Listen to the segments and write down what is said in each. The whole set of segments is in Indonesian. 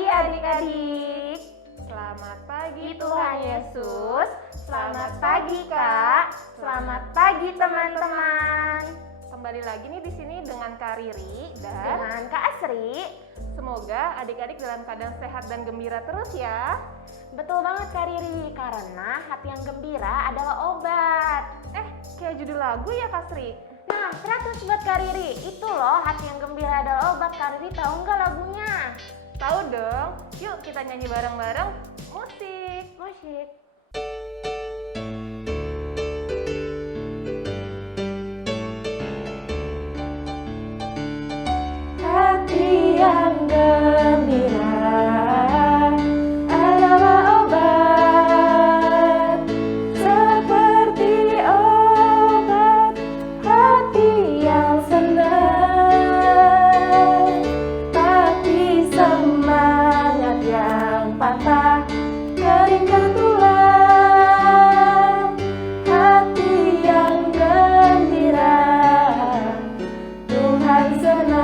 pagi adik-adik. Selamat pagi Tuhan Yesus. Selamat pagi Kak. Selamat pagi teman-teman. Kembali lagi nih di sini dengan Kak Riri dan dengan Kak Asri. Semoga adik-adik dalam keadaan sehat dan gembira terus ya. Betul banget Kak Riri, karena hati yang gembira adalah obat. Kayak judul lagu ya Kak Sri? Nah, 100 buat Kak Riri. Itu loh, hati yang gembira adalah obat. Kak Riri tahu nggak lagunya? Tahu dong. Yuk kita nyanyi bareng-bareng. Musik. Hati yang gembira adalah obat, seperti obat hati yang senang, tapi semangat yang patah keringkan tulang. Hati yang gembira Tuhan senang.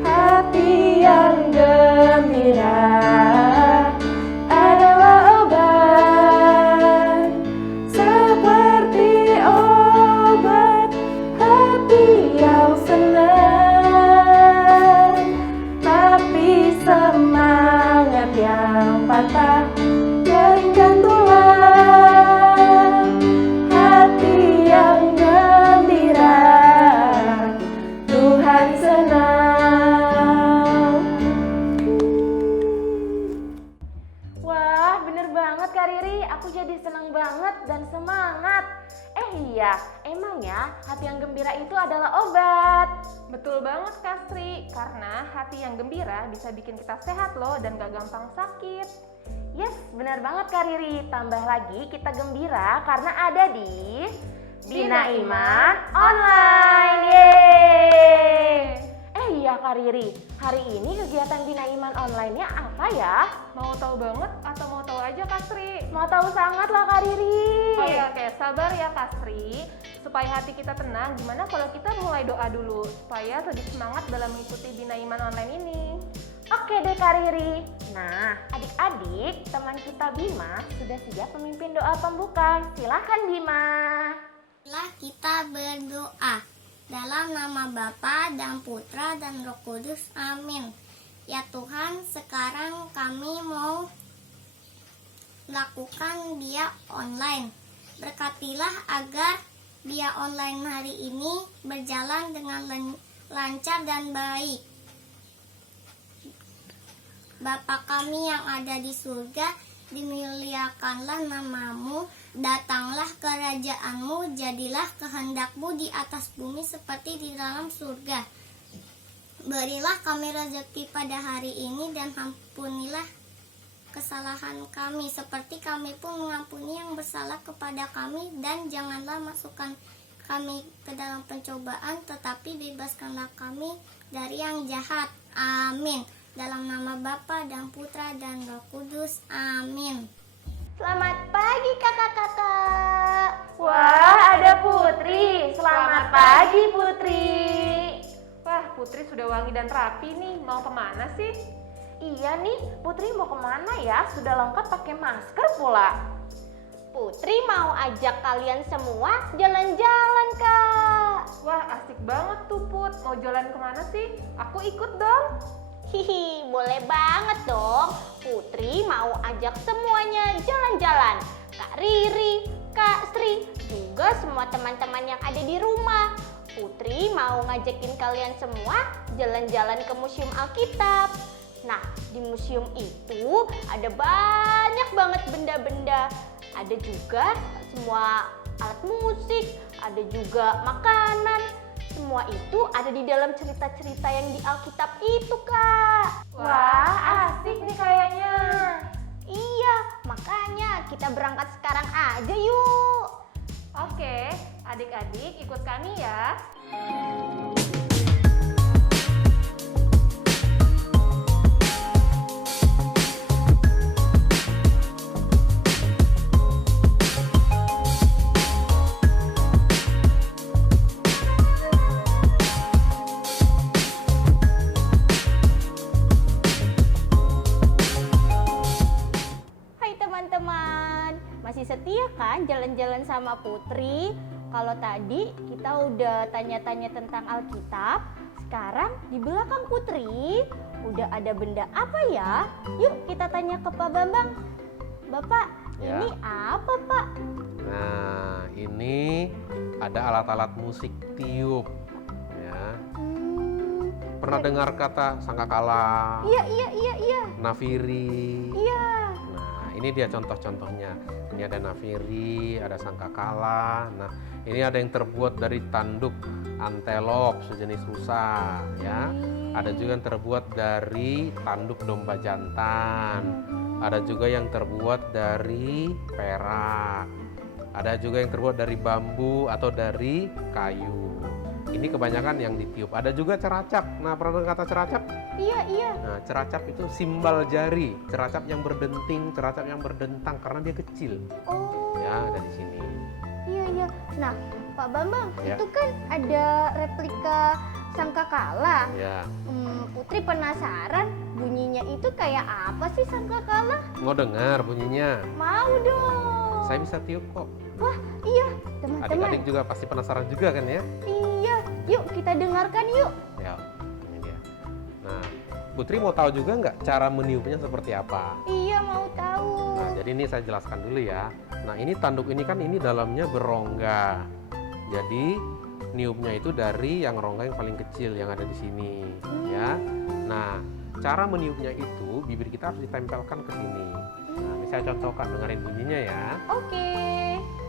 Hati yang gembira adalah obat, seperti obat hati yang senang, tapi semangat yang patah keringkan tulang. Hati yang gembira Tuhan senang. Wah, bener banget Kak Riri. Aku jadi senang banget dan semangat. Iya, emangnya hati yang gembira itu adalah obat. Betul banget Kak Sri, karena hati yang gembira bisa bikin kita sehat loh dan gak gampang sakit. Yes, benar banget Kak Riri. Tambah lagi kita gembira karena ada di Bina Iman Online. Yeay! Iya Kak Riri, hari ini kegiatan Bina Iman Online-nya apa ya? Mau tahu banget atau mau tahu aja Kak Sri? Mau tahu sangat lah Kak Riri. Oke, sabar ya Kak Sri. Supaya hati kita tenang, gimana kalau kita mulai doa dulu supaya lebih semangat dalam mengikuti Bina Iman Online ini. Oke deh Kak Riri. Nah, adik-adik, teman kita Bima sudah siap memimpin doa pembuka. Silahkan Bima. Marilah kita berdoa. Dalam nama Bapa dan Putra dan Roh Kudus. Amin. Ya Tuhan, sekarang kami mau lakukan Bia online. Berkatilah agar Bia online hari ini berjalan dengan lancar dan baik. Bapa kami yang ada di surga, dimuliakanlah namamu. Datanglah kerajaanmu, jadilah kehendakmu di atas bumi seperti di dalam surga. Berilah kami rezeki pada hari ini dan ampunilah kesalahan kami seperti kami pun mengampuni yang bersalah kepada kami, dan janganlah masukkan kami ke dalam pencobaan, tetapi bebaskanlah kami dari yang jahat. Amin. Dalam nama Bapa dan Putra dan Roh Kudus. Amin. Selamat pagi kakak-kakak. Wah, ada Putri. Selamat pagi Putri. Wah, Putri sudah wangi dan rapi nih. Mau kemana sih? Iya nih, Putri mau kemana ya? Sudah lengkap pakai masker pula. Putri mau ajak kalian semua jalan-jalan Kak. Wah, asik banget tuh Put. Mau jalan kemana sih? Aku ikut dong. Hihi, boleh banget dong. Putri mau ajak semuanya jalan-jalan. Kak Riri, Kak Sri, juga semua teman-teman yang ada di rumah. Putri mau ngajakin kalian semua jalan-jalan ke Museum Alkitab. Nah, di museum itu ada banyak banget benda-benda. Ada juga semua alat musik, ada juga makanan. Semua itu ada di dalam cerita-cerita yang di Alkitab itu, Kak. Wah, asik nih kayaknya. Iya, makanya kita berangkat sekarang aja yuk. Oke, adik-adik ikut kami ya. kan jalan-jalan sama Putri? Kalau tadi kita udah tanya-tanya tentang Alkitab, sekarang di belakang Putri udah ada benda apa ya? Yuk kita tanya ke Pak Bambang. Bapak, Ya. ini apa Pak? Nah, ini ada alat-alat musik tiup. Ya. Pernah dengar kata sangkakala, Iya. nafiri? Iya. Nah, ini dia contoh-contohnya. Ini ada nafiri, ada sangkakala. Nah, ini ada yang terbuat dari tanduk antelop sejenis rusa, ya. Ada juga yang terbuat dari tanduk domba jantan. Ada juga yang terbuat dari perak. Ada juga yang terbuat dari bambu atau dari kayu. Ini kebanyakan yang ditiup. Ada juga ceracap. Nah, pernah dengar kata ceracap? Iya. Nah, ceracap itu simbal jari. Ceracap yang berdenting, ceracap yang berdentang karena dia kecil. Oh. Ya, ada di sini. Iya. Nah, Pak Bambang, Ya. itu kan ada replika sangkakala. Ya, Putri penasaran bunyinya itu kayak apa sih sangkakala? mau dengar bunyinya? Mau dong. Saya bisa tiup kok. Wah, iya, teman-teman. Adik-adik juga pasti penasaran juga kan ya? Iya, yuk kita dengarkan yuk. Ya, ini dia. Nah, Putri mau tahu juga nggak cara meniupnya seperti apa? Iya, mau tahu. Nah, jadi ini saya jelaskan dulu ya. Nah, ini tanduk ini kan ini dalamnya berongga. Jadi niupnya itu dari yang rongga yang paling kecil yang ada di sini, ya. Nah, cara meniupnya itu bibir kita harus ditempelkan ke sini. Nah, ini saya contohkan, dengerin bunyinya ya. Oke.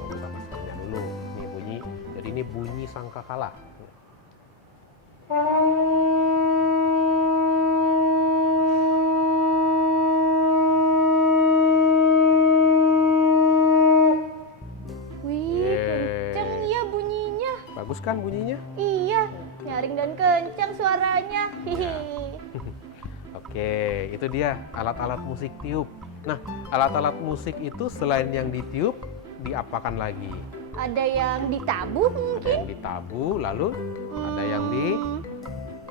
Buka maskernya dulu. Nih bunyi. Jadi ini bunyi sangkakala. Wih, Yeay. kenceng ya bunyinya. Bagus kan bunyinya? Iya, nyaring dan kencang suaranya. Hihi. Oke, itu dia alat-alat musik tiup. Nah, alat-alat musik itu selain yang ditiup, diapakan lagi? Ada yang ditabuh Ada mungkin? yang ditabu, lalu ada yang di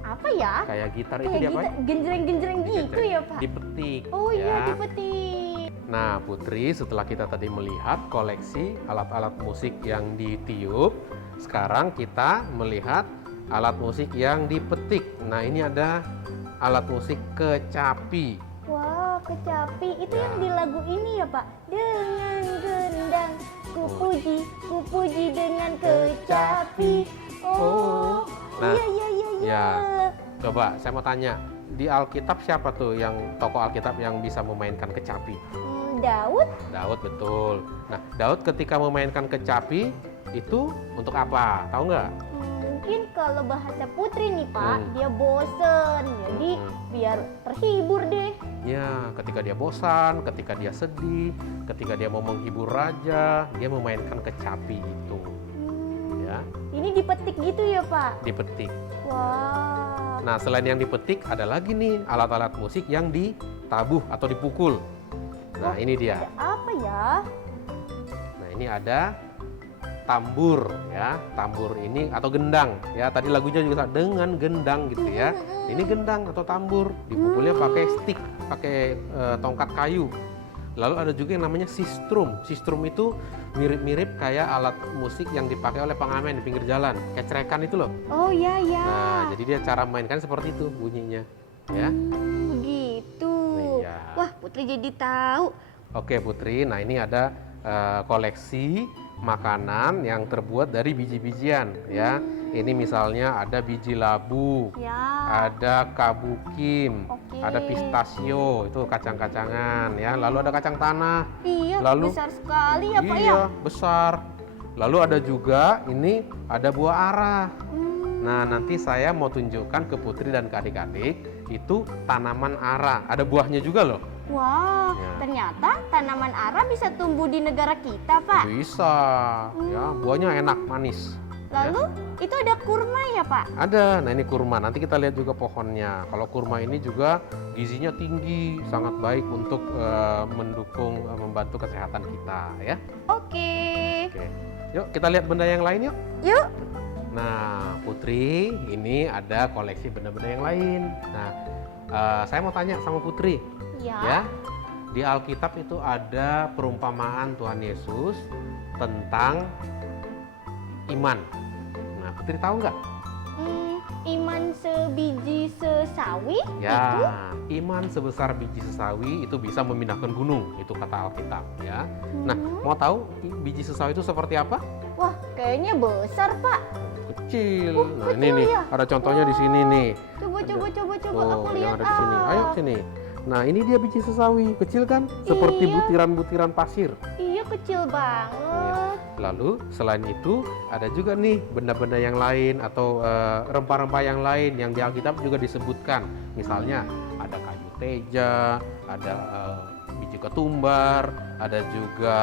apa ya? kayak gitar itu Kayak diapain? gitu, genjreng-genjreng gitu ya Pak? Dipetik. Oh iya, ya. dipetik. Nah, Putri, setelah kita tadi melihat koleksi alat-alat musik yang ditiup, sekarang kita melihat alat musik yang dipetik. Nah, ini ada alat musik kecapi. Wah, kecapi. Itu Ya. yang di lagu ini ya Pak? Dengan gendang, ku puji dengan kecapi. Oh, Nah, iya. ya. Coba, saya mau tanya, di Alkitab siapa tuh yang tokoh Alkitab yang bisa memainkan kecapi? Daud? Daud, betul. Nah, Daud ketika memainkan kecapi itu untuk apa? Tahu nggak? Mungkin kalau bahasa Putri nih Pak, Hmm. dia bosen. Jadi biar terhibur deh. Ya, ketika dia bosan, ketika dia sedih, ketika dia mau menghibur raja, dia memainkan kecapi itu. Ya, Ini dipetik gitu ya Pak? dipetik. Wah. Nah, selain yang dipetik, ada lagi nih alat-alat musik yang ditabuh atau dipukul. Nah, ini dia. Apa ya? Nah, ini ada tambur ya. Tambur ini atau gendang ya. Tadi lagunya juga dengan gendang gitu ya. Ini gendang atau tambur, dipukulnya pakai stick, pakai tongkat kayu. Lalu ada juga yang namanya sistrum. Sistrum itu mirip-mirip kayak alat musik yang dipakai oleh pengamen di pinggir jalan, kecrekan itu loh. Oh iya. Nah, jadi dia cara mainkan seperti itu bunyinya, ya. Begitu. Iya. Wah, Putri jadi tahu. Oke Putri, nah ini ada koleksi makanan yang terbuat dari biji-bijian, ya. Ini misalnya ada biji labu, Ya. ada kabukim, Oke. ada pistachio, itu kacang-kacangan, ya. Lalu ada kacang tanah, Iya, Lalu- besar sekali ya Pak ya. iya besar. Lalu ada juga ini ada buah arah. Nah, nanti saya mau tunjukkan ke Putri dan ke adik-adik itu tanaman ara. Ada buahnya juga loh. Wah, Ya. ternyata tanaman ara bisa tumbuh di negara kita Pak. Bisa, ya. Buahnya enak, manis. Lalu itu ada kurma ya Pak? Ada. Nah, ini kurma. Nanti kita lihat juga pohonnya. Kalau kurma ini juga gizinya tinggi, sangat baik untuk mendukung, membantu kesehatan kita, ya. Oke. Oke. Yuk, kita lihat benda yang lain yuk. Yuk. Nah, Putri, ini ada koleksi benda-benda yang lain. Nah, saya mau tanya sama Putri, Ya. ya. Di Alkitab itu ada perumpamaan Tuhan Yesus tentang iman. Nah, Putri tahu nggak? Iman sebiji sesawi Ya, itu? iman sebesar biji sesawi itu bisa memindahkan gunung, itu kata Alkitab ya. Nah, mau tahu biji sesawi itu seperti apa? Wah, kayaknya besar, Pak. Kecil. Oh, Nah, kecil ini nih, ya? ada contohnya di sini nih. Coba Tuh, aku yang lihat. ada di sini. Ayo sini. Nah, ini dia biji sesawi, kecil kan? Seperti Iya. butiran-butiran pasir. Iya, kecil banget. Lalu selain itu ada juga nih benda-benda yang lain atau rempah-rempah yang lain yang di Alkitab juga disebutkan. Misalnya ada kayu teja, ada biji ketumbar, ada juga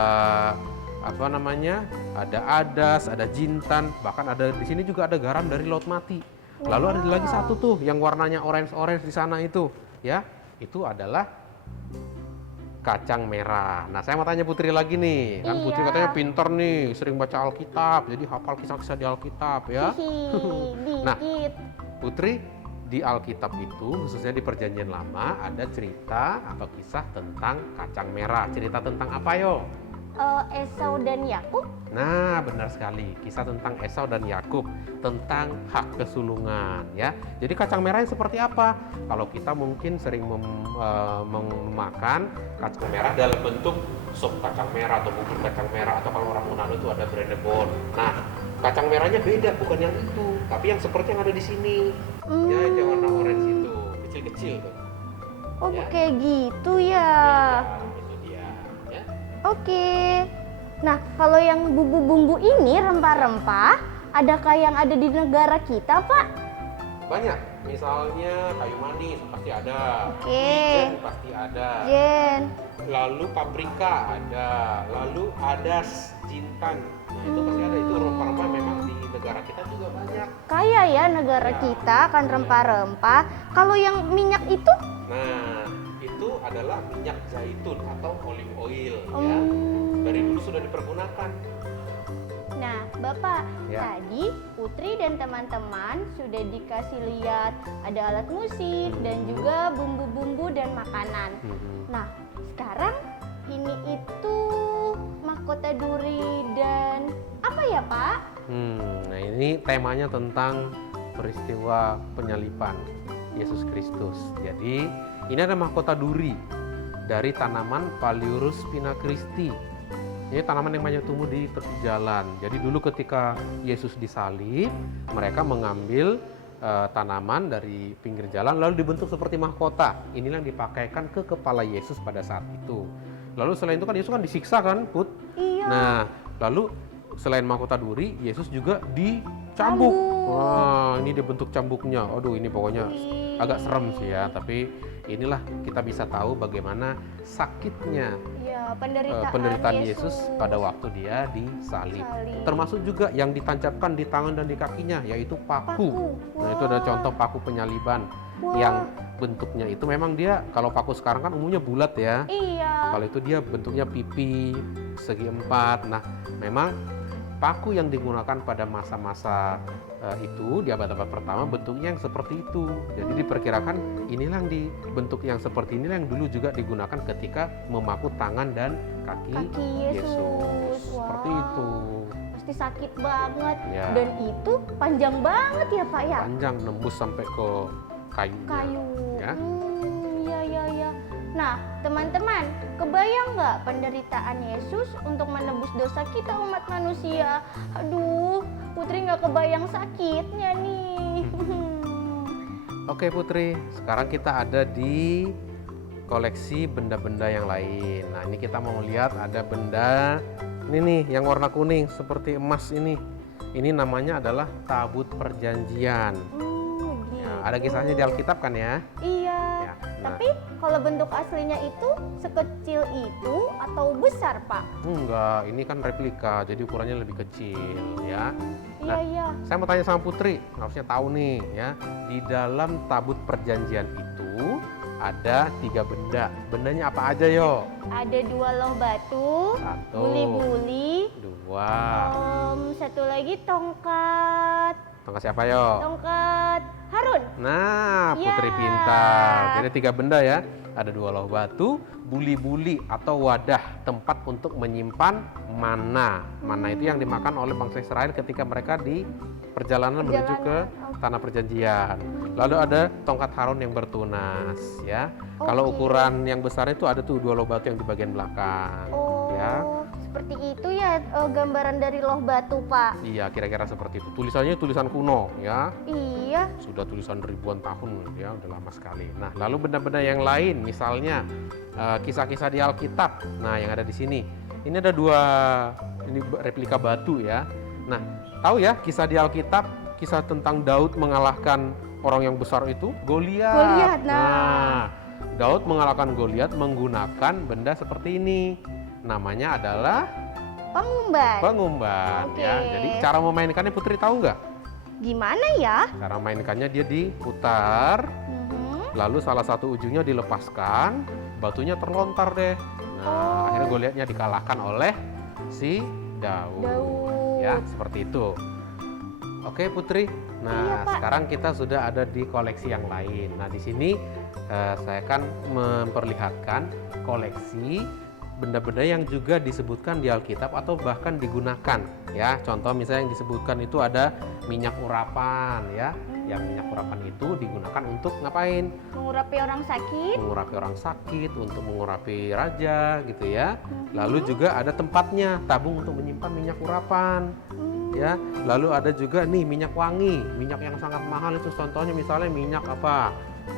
apa namanya? Ada adas, ada jintan, bahkan ada di sini juga ada garam dari Laut Mati. Lalu ada lagi satu tuh yang warnanya orange-orange di sana itu, ya. Itu adalah kacang merah. Nah, saya mau tanya Putri lagi nih. Kan Putri Iya. katanya pinter nih, sering baca Alkitab, jadi hafal kisah-kisah di Alkitab ya. Hihi, Nah. dikit. Putri, di Alkitab itu, khususnya di Perjanjian Lama, ada cerita atau kisah tentang kacang merah. Cerita tentang apa yo? Esau dan Yakub. Nah, benar sekali. Kisah tentang Esau dan Yakub tentang hak kesulungan ya. Jadi kacang merah yang seperti apa? Kalau kita mungkin sering memakan kacang merah dalam bentuk sup kacang merah atau bubur kacang merah, atau kalau orang Manado itu ada brenebon. Nah, kacang merahnya beda, bukan yang itu, tapi yang seperti yang ada di sini. Ya, itu yang warna orange itu, kecil-kecil tuh. Oh, Ya. kayak gitu ya. Iya, itu dia ya. Oke. Nah, kalau yang bumbu-bumbu ini rempah-rempah, adakah yang ada di negara kita, Pak? Banyak, misalnya kayu manis pasti ada, Oke. wijen pasti ada, Jen. lalu paprika ada, lalu adas, jintan, nah itu pasti ada. Itu rempah-rempah memang di negara kita juga banyak. Kaya ya negara Ya. kita kan rempah-rempah. Kalau yang minyak itu? Nah, itu adalah minyak zaitun atau olive oil ya. Hmm. Dari dulu sudah dipergunakan. Nah, Bapak, Ya. tadi Putri dan teman-teman sudah dikasih lihat ada alat musik dan juga bumbu-bumbu dan makanan. Nah, sekarang ini itu mahkota duri dan apa ya, Pak? Nah ini temanya tentang peristiwa penyaliban Yesus Kristus. Jadi ini ada mahkota duri dari tanaman Paliurus pinakristi. Ini tanaman yang banyak tumbuh di tepi jalan. Jadi dulu ketika Yesus disalib, mereka mengambil tanaman dari pinggir jalan lalu dibentuk seperti mahkota. Inilah yang dipakaikan ke kepala Yesus pada saat itu. Lalu selain itu kan Yesus kan disiksa kan, Put? Iya. Nah, lalu selain mahkota duri, Yesus juga dicambuk. Wah, ini dia bentuk cambuknya. Aduh, ini pokoknya agak serem sih ya. Tapi inilah kita bisa tahu bagaimana sakitnya Ya, penderitaan, penderitaan Yesus pada waktu dia disalib. Salib. Termasuk juga yang ditancapkan di tangan dan di kakinya, yaitu paku. Nah, itu ada contoh paku penyaliban yang bentuknya itu memang dia, kalau paku sekarang kan umumnya bulat ya. Iya. Kalau itu dia bentuknya pipi segi 4. Nah, memang paku yang digunakan pada masa-masa itu di abad-abad pertama bentuknya yang seperti itu. Jadi diperkirakan inilah yang dibentuk yang seperti ini yang dulu juga digunakan ketika memaku tangan dan kaki Yesus. Seperti Wah. itu. Pasti sakit banget. Ya. Dan itu panjang banget ya, Pak ya? Panjang nembus sampai ke kayunya. Kayu. Ya. Iya. Nah, teman-teman, kebayang nggak penderitaan Yesus untuk menebus dosa kita umat manusia? Aduh, Putri nggak kebayang sakitnya nih. Oke Putri, sekarang kita ada di koleksi benda-benda yang lain. Nah, ini kita mau lihat ada benda ini nih yang warna kuning seperti emas ini. Ini namanya adalah tabut perjanjian. Ya, ada kisahnya di Alkitab kan ya? Iya. Ya, nah, Tapi kalau bentuk aslinya itu sekecil itu atau besar, Pak? enggak, ini kan replika, jadi ukurannya lebih kecil ya. Nah, Iya. saya mau tanya sama Putri, harusnya tahu nih ya. Di dalam tabut perjanjian itu ada 3 benda. Bendanya apa aja yo? Ada 2 loh batu, 1, buli-buli, 2. satu lagi tongkat Tongkat siapa yo? Harun. Nah, Putri Ya. pintar. Jadi 3 benda ya. ada 2 loh batu, buli-buli atau wadah tempat untuk menyimpan mana. Mana itu yang dimakan oleh bangsa Israel ketika mereka di perjalanan menuju ke tanah perjanjian. Lalu ada tongkat Harun yang bertunas, ya. Kalau ukuran yang besar itu ada tuh 2 loh batu yang di bagian belakang, ya. Seperti itu ya gambaran dari loh batu, Pak. Iya, kira-kira seperti itu. Tulisannya tulisan kuno, ya. Iya. Sudah tulisan ribuan tahun, ya, udah lama sekali. Nah, lalu benda-benda yang lain, misalnya kisah-kisah di Alkitab. Nah, yang ada di sini, ini ada 2 ini replika batu, ya. Nah, tahu ya kisah di Alkitab, kisah tentang Daud mengalahkan orang yang besar itu, Goliat. Goliat, Nah, Daud mengalahkan Goliat menggunakan benda seperti ini. Namanya adalah Pengumbar. pengumbar, Oke. ya. Jadi cara memainkannya Putri tahu nggak? Gimana ya? Cara mainkannya dia diputar, lalu salah satu ujungnya dilepaskan, batunya terlontar deh. Nah, akhirnya Goliatnya dikalahkan oleh si Daud. Ya, seperti itu. Oke, Putri. Nah, sekarang kita sudah ada di koleksi yang lain. Nah, di sini saya akan memperlihatkan koleksi benda-benda yang juga disebutkan di Alkitab atau bahkan digunakan, ya. Contoh misalnya yang disebutkan itu ada minyak urapan, ya. Yang minyak urapan itu digunakan untuk ngapain? Mengurapi orang sakit. Mengurapi orang sakit, untuk mengurapi raja gitu ya. Lalu juga ada tempatnya, tabung untuk menyimpan minyak urapan. Ya, lalu ada juga nih minyak wangi, minyak yang sangat mahal itu contohnya misalnya minyak apa?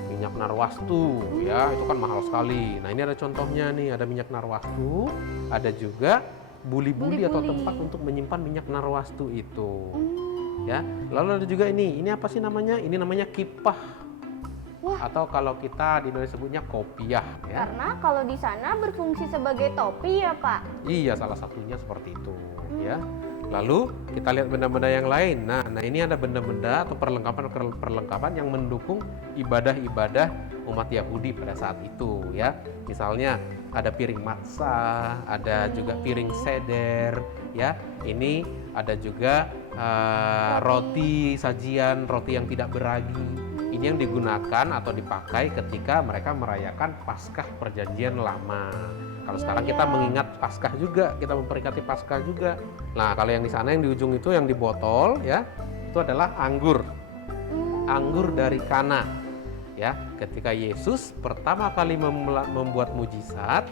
Minyak narwastu, ya, itu kan mahal sekali. Nah, ini ada contohnya nih, ada minyak narwastu, ada juga buli-buli atau tempat untuk menyimpan minyak narwastu itu. Ya, lalu ada juga ini apa sih namanya? Ini namanya kipah. Atau kalau kita di Indonesia sebutnya kopiah, ya. Karena kalau di sana berfungsi sebagai topi ya, Pak. Iya, salah satunya seperti itu, ya. Lalu kita lihat benda-benda yang lain. Nah, ini ada benda-benda atau perlengkapan yang mendukung ibadah-ibadah umat Yahudi pada saat itu, ya. Misalnya ada piring matzah, ada juga piring seder, ya. Ini ada juga roti sajian, roti yang tidak beragi. Ini yang digunakan atau dipakai ketika mereka merayakan Paskah Perjanjian Lama. Kalau sekarang kita mengingat Paskah juga, kita memperingati Paskah juga. Nah, kalau yang di sana yang di ujung itu yang di botol, ya, itu adalah anggur. Anggur dari Kana. Ya, ketika Yesus pertama kali membuat mujizat,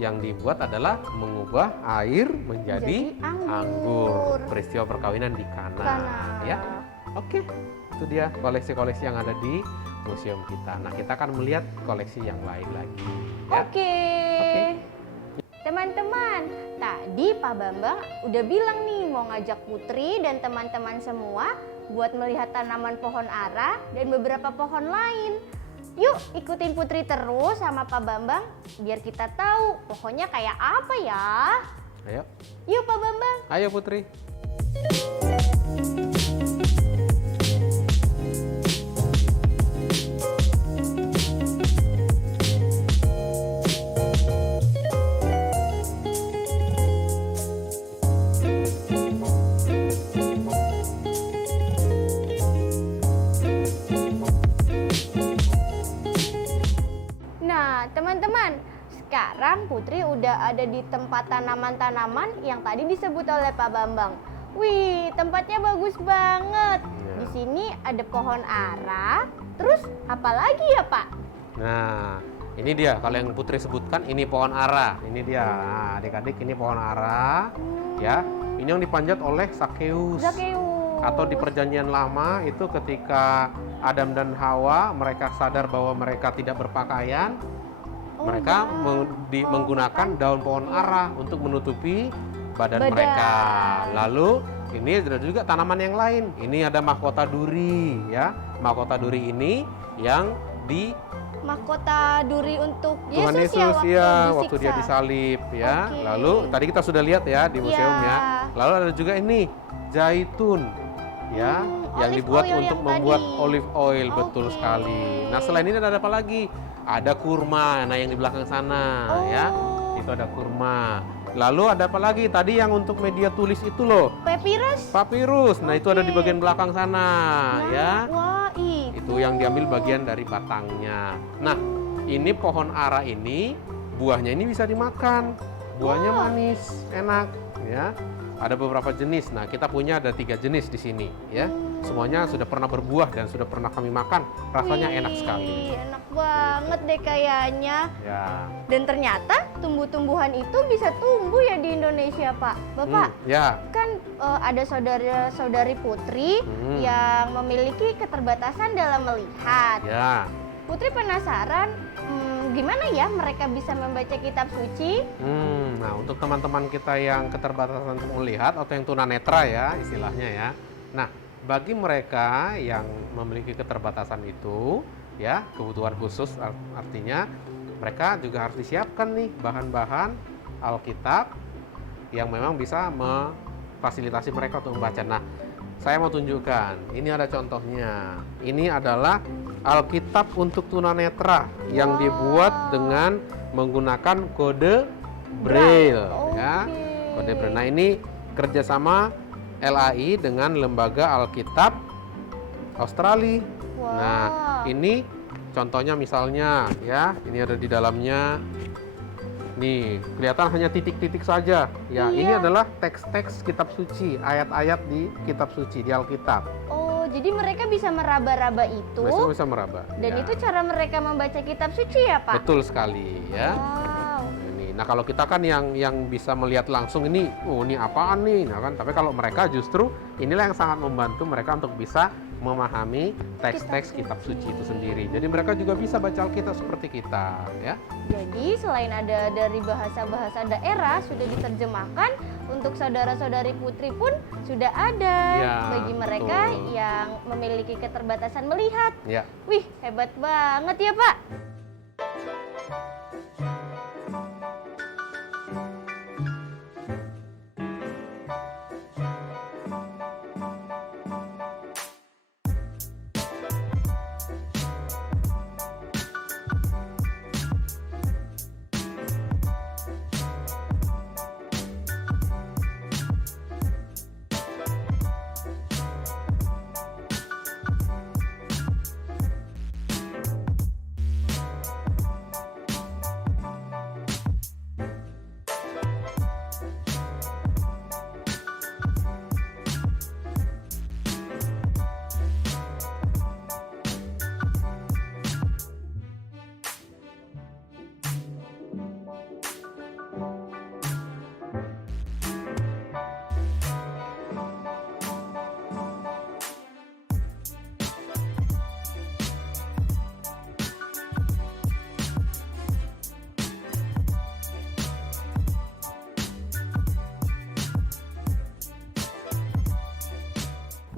yang dibuat adalah mengubah air menjadi anggur. Peristiwa perkawinan di Kana, ya. Oke, itu dia koleksi-koleksi yang ada di museum kita. Nah, kita akan melihat koleksi yang lain lagi. Ya? Oke. Teman-teman, tadi Pak Bambang udah bilang nih mau ngajak Putri dan teman-teman semua buat melihat tanaman pohon ara dan beberapa pohon lain. Yuk ikutin Putri terus sama Pak Bambang biar kita tahu pohonnya kayak apa ya. Ayo. Yuk Pak Bambang. Ayo Putri. Teman-teman, sekarang Putri udah ada di tempat tanaman-tanaman yang tadi disebut oleh Pak Bambang. Wih, tempatnya bagus banget. Di sini ada pohon ara. Terus apa lagi ya, Pak? Nah, ini dia kalau yang Putri sebutkan ini pohon ara. Ini dia. Nah, adik-adik ini pohon ara. Ya, ini yang dipanjat oleh Sakeus. Atau di Perjanjian Lama itu ketika Adam dan Hawa mereka sadar bahwa mereka tidak berpakaian. Mereka menggunakan daun pohon ara untuk menutupi badan mereka. Lalu ini ada juga tanaman yang lain. Ini ada mahkota duri, ya. Mahkota duri ini yang di mahkota duri untuk Tuhan Yesus, ya waktu dia disalib, ya. Lalu tadi kita sudah lihat ya di museum ya. Lalu ada juga ini zaitun, ya, yang dibuat untuk membuat olive oil, betul sekali. Nah, selain ini ada apa lagi? Ada kurma, nah yang di belakang sana, ya, itu ada kurma. Lalu ada apa lagi? Tadi yang untuk media tulis itu loh. Papirus. Nah, itu ada di bagian belakang sana, ya. Wah, itu yang diambil bagian dari batangnya. Nah, ini pohon ara ini buahnya ini bisa dimakan. Buahnya manis, enak ya. Ada beberapa jenis. Nah, kita punya ada 3 jenis di sini ya. Semuanya sudah pernah berbuah dan sudah pernah kami makan. Rasanya enak sekali. Enak banget deh kayaknya. Ya. Dan ternyata tumbuh-tumbuhan itu bisa tumbuh ya di Indonesia, Pak. Bapak, Ya. kan ada saudara-saudari Putri yang memiliki keterbatasan dalam melihat. Ya. Putri penasaran, gimana ya mereka bisa membaca kitab suci? Nah, untuk teman-teman kita yang keterbatasan untuk melihat atau yang tunanetra ya istilahnya ya. Nah, bagi mereka yang memiliki keterbatasan itu ya, kebutuhan khusus artinya mereka juga harus disiapkan nih bahan-bahan Alkitab yang memang bisa memfasilitasi mereka untuk membaca. Nah, saya mau tunjukkan, ini ada contohnya. Ini adalah Alkitab untuk tunanetra yang dibuat dengan menggunakan kode Braille ya. Kode Braille. Nah, ini kerjasama LAI dengan Lembaga Alkitab Australia. Nah, ini contohnya misalnya ya, ini ada di dalamnya. Nih, kelihatan hanya titik-titik saja. Ya, ini adalah teks-teks kitab suci, ayat-ayat di kitab suci di Alkitab. Oh, jadi mereka bisa meraba-raba itu. Mereka bisa meraba. Dan ya. itu cara mereka membaca kitab suci ya, Pak? Betul sekali ya. Wow. Nah, kalau kita kan yang bisa melihat langsung ini, oh ini apaan nih, nah kan. Tapi kalau mereka justru inilah yang sangat membantu mereka untuk bisa memahami teks-teks kitab suci itu sendiri. Jadi mereka juga bisa baca Alkitab seperti kita, ya. Jadi selain ada dari bahasa-bahasa daerah sudah diterjemahkan, untuk saudara-saudari Putri pun sudah ada Ya, bagi mereka betul. yang memiliki keterbatasan melihat. Ya. Wih, hebat banget ya, Pak.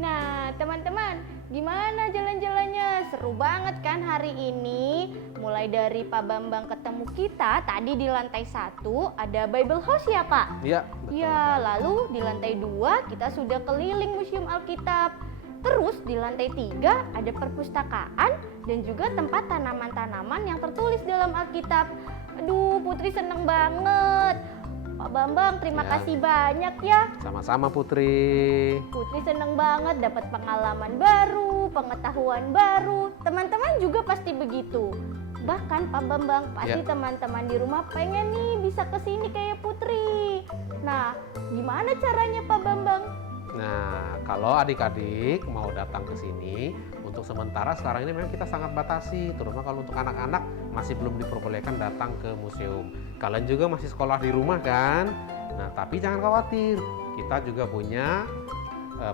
Nah, teman-teman, gimana jalan-jalannya? Seru banget kan hari ini? Mulai dari Pak Bambang ketemu kita, tadi di lantai 1 ada Bible House ya, Pak? Iya, betul. Ya, lalu di lantai 2 kita sudah keliling Museum Alkitab. Terus di lantai 3 ada perpustakaan dan juga tempat tanaman-tanaman yang tertulis dalam Alkitab. Aduh, Putri seneng banget. Pak Bambang, terima Ya. kasih banyak ya. Sama-sama Putri. Putri seneng banget dapat pengalaman baru, pengetahuan baru. Teman-teman juga pasti begitu. Bahkan Pak Bambang, pasti Ya. teman-teman di rumah pengen nih bisa kesini kayak Putri. Nah, gimana caranya Pak Bambang? Nah, kalau adik-adik mau datang ke sini, untuk sementara sekarang ini memang kita sangat batasi, terutama kalau untuk anak-anak masih belum diperbolehkan datang ke museum. Kalian juga masih sekolah di rumah kan? Nah, tapi jangan khawatir, kita juga punya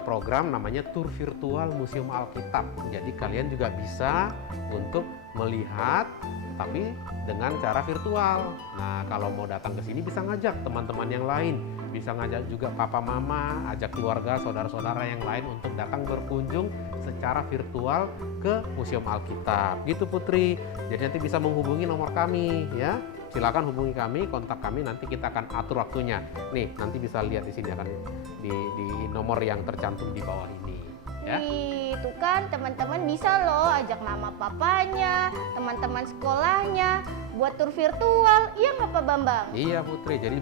program namanya Tur Virtual Museum Alkitab. Jadi kalian juga bisa untuk melihat tapi dengan cara virtual. Nah, kalau mau datang ke sini bisa ngajak teman-teman yang lain, bisa ngajak juga papa mama, ajak keluarga, saudara-saudara yang lain untuk datang berkunjung secara virtual ke Museum Alkitab. Gitu Putri. Jadi nanti bisa menghubungi nomor kami ya. Silakan hubungi kami, kontak kami, nanti kita akan atur waktunya. Nih, nanti bisa lihat di sini akan di nomor yang tercantum di bawah ini ya. Itu kan teman-teman bisa loh ajak mama papanya, teman-teman sekolahnya buat tur virtual. Iya nggak Pak Bambang? Iya Putri, jadi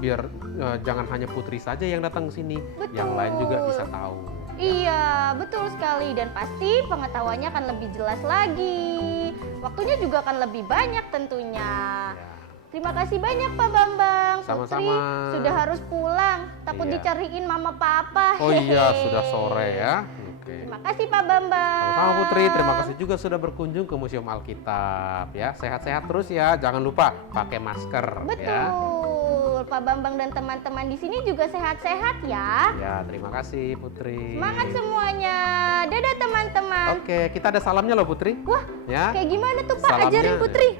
biar jangan hanya Putri saja yang datang ke sini, Betul. yang lain juga bisa tahu. Iya, betul sekali dan pasti pengetahuannya akan lebih jelas lagi. waktunya juga akan lebih banyak tentunya. Ya. Terima kasih banyak Pak Bambang. Sama-sama. Putri sudah harus pulang, takut Iya. dicariin mama papa. Oh iya, Hehe. sudah sore ya. Oke. Terima kasih Pak Bambang. Sama-sama Putri, terima kasih juga sudah berkunjung ke Museum Alkitab ya. Sehat-sehat terus ya, jangan lupa pakai masker ya. Betul, Pak Bambang dan teman-teman di sini juga sehat-sehat ya. Ya, terima kasih Putri. Semangat semuanya. Dadah teman-teman. Oke, kita ada salamnya loh Putri. Wah, Ya. kayak gimana tuh Pak? Salamnya. Ajarin Putri.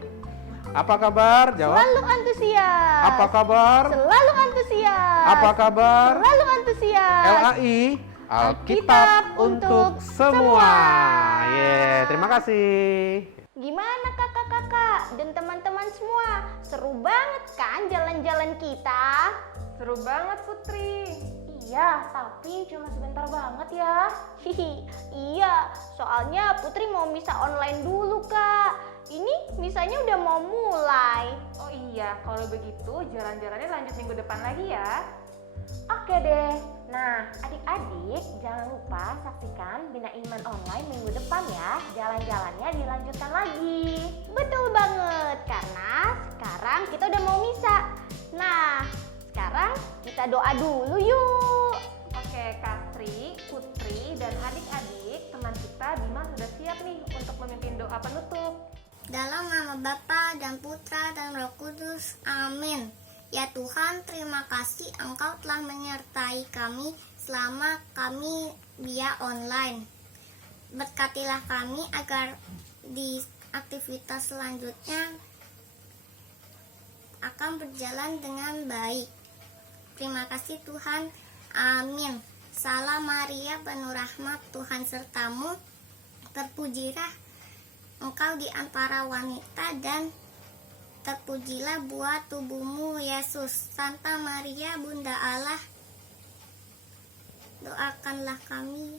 Apa kabar? Jawab. Selalu antusias. Apa kabar? Selalu antusias. Apa kabar? Selalu antusias. LAI Alkitab untuk semua. Terima kasih. Gimana kakak-kakak dan teman-teman semua? Seru banget kan jalan-jalan kita? Seru banget Putri. Iya, tapi cuma sebentar banget ya. Hihi, iya, soalnya Putri mau misa online dulu kak. Ini misanya udah mau mulai. Oh iya, kalau begitu jalan-jalannya lanjut minggu depan lagi ya. Oke deh. Nah, adik-adik jangan lupa saksikan Bina Iman Online minggu depan ya. Jalan-jalannya dilanjutkan lagi. Betul banget, karena sekarang kita udah mau misa. Nah, sekarang kita doa dulu yuk. Oke, Kak Sri, Putri, dan adik-adik, teman kita Bima sudah siap nih untuk memimpin doa penutup. Dalam nama Bapa dan Putra dan Roh Kudus. Amin. Ya Tuhan, terima kasih Engkau telah menyertai kami selama kami via online. Berkatilah kami agar di aktivitas selanjutnya akan berjalan dengan baik. Terima kasih Tuhan. Amin. Salam Maria, penuh rahmat, Tuhan sertamu. Terpujilah Engkau di antara wanita dan terpujilah buah tubuhmu, Yesus. Santa Maria, Bunda Allah, doakanlah kami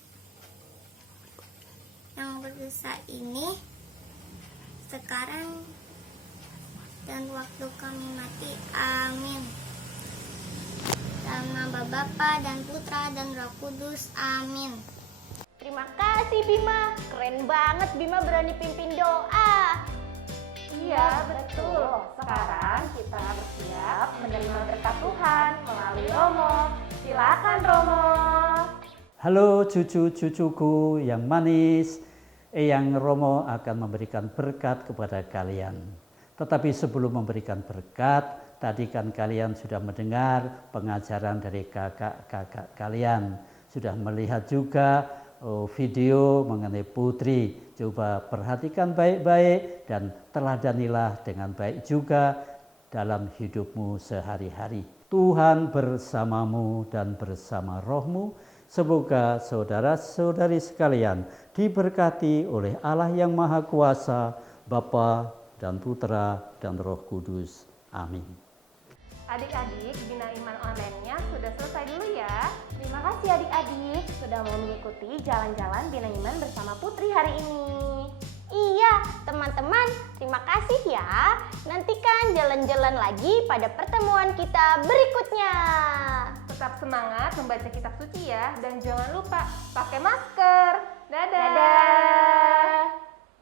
yang berdosa ini sekarang dan waktu kami mati. Amin. Dalam nama Bapa dan Putra dan Roh Kudus. Amin. Terima kasih Bima, keren banget Bima berani pimpin doa. Iya, betul. Sekarang kita bersiap menerima berkat Tuhan melalui Romo. Silakan Romo. Halo cucu-cucuku yang manis, Eyang Romo akan memberikan berkat kepada kalian. Tetapi sebelum memberikan berkat, tadi kan kalian sudah mendengar pengajaran dari kakak-kakak kalian. Sudah melihat juga video mengenai Putri. Coba perhatikan baik-baik dan teladanilah dengan baik juga dalam hidupmu sehari-hari. Tuhan bersamamu dan bersama rohmu. Semoga saudara-saudari sekalian diberkati oleh Allah yang Maha Kuasa, Bapa dan Putra dan Roh Kudus. Amin. Adik-adik, Bina Iman Online-nya sudah selesai dulu ya. Terima kasih adik-adik sudah mau mengikuti jalan-jalan Bina Iman bersama Putri hari ini. Iya, teman-teman, terima kasih ya. Nantikan jalan-jalan lagi pada pertemuan kita berikutnya. Tetap semangat membaca kitab suci ya. Dan jangan lupa pakai masker. Dadah. Dadah.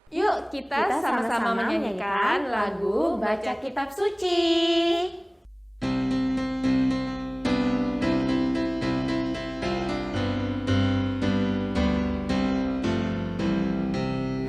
Yuk kita sama-sama menyanyikan lagu Baca Kitab Suci.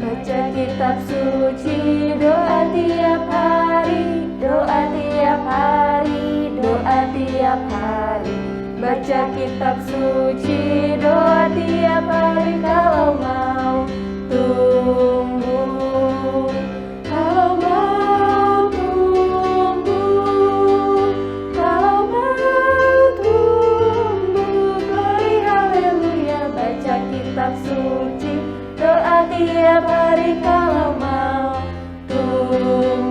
Baca kitab suci, doa tiap hari, doa tiap hari, doa tiap hari. Baca kitab suci, doa tiap hari kalau mau tumbuh. Kalau mau tumbuh, kalau mau tumbuh, glory haleluya. Baca kitab suci, doa tiap hari kalau mau tumbuh.